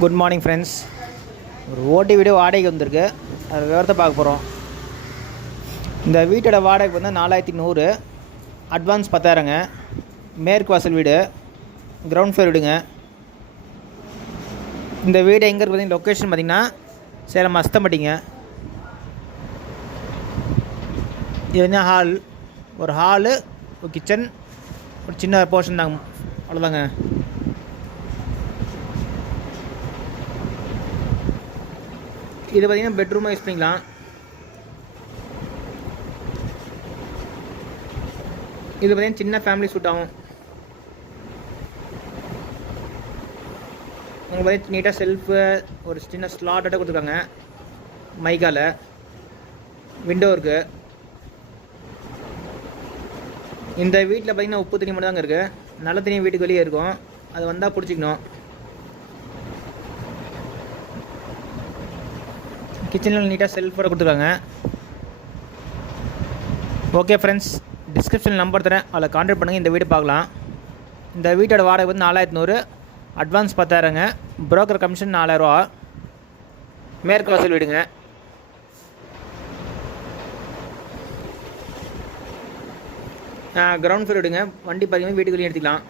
Good morning friends. ஒரு ஓட்டி வீடு வாடகைக்கு வந்திருக்கு. அது விவரத்தை பார்க்க போகிறோம். இந்த வீட்டோட வாடகை வந்து 4100. அட்வான்ஸ் 10,000ங்க. மேற்கு வாசல் வீடு, கிரவுண்ட் ஃப்ளோர் வீடுங்க. இந்த வீடு எங்கே இருக்குது பார்த்தீங்கன்னா, லொக்கேஷன் பார்த்திங்கன்னா சேலம் அஸ்தம்பட்டிங்க. இது வந்து ஹால், ஒரு ஹாலு, ஒரு கிச்சன், ஒரு சின்ன போர்ஷன் தாங்க, அவ்வளோதாங்க. இது பார்த்திங்கன்னா பெட்ரூமாக யூஸ் பண்ணிக்கலாம். இது பார்த்திங்கன்னா சின்ன ஃபேமிலி சூட் ஆகும். உங்களுக்கு பார்த்திங்கன்னா நீட்டாக செல்ஃபு, ஒரு சின்ன ஸ்லாட்டோட கொடுத்துருக்காங்க. மைக்காவில் விண்டோ இருக்குது. இந்த வீட்டில் பார்த்திங்கன்னா உப்பு தண்ணி மட்டும் தாங்க இருக்குது. நல்ல தண்ணி வீட்டுக்கு வெளியே இருக்கும். அது வந்தால் பிடிச்சிக்கணும். கிச்சனில் நீட்டாக செல்ஃபோட கொடுத்துருக்காங்க. ஓகே ஃப்ரெண்ட்ஸ், டிஸ்கிரிப்ஷனில் நம்பர் தரேன், அதில் கான்டாக்ட் பண்ணுங்கள். இந்த வீடு பார்க்கலாம். இந்த வீட்டோட வாடகை வந்து 4100. அட்வான்ஸ் 10,000ங்க. புரோக்கர் கமிஷன் 4000ரூவா. மேற்கு வாசல் வீடுங்க. கிரவுண்ட் ஃப்ளோர் வீடுங்க. வண்டி பார்த்திங்கன்னா வீட்டுக்குள்ளேயும் எடுத்துக்கலாம்.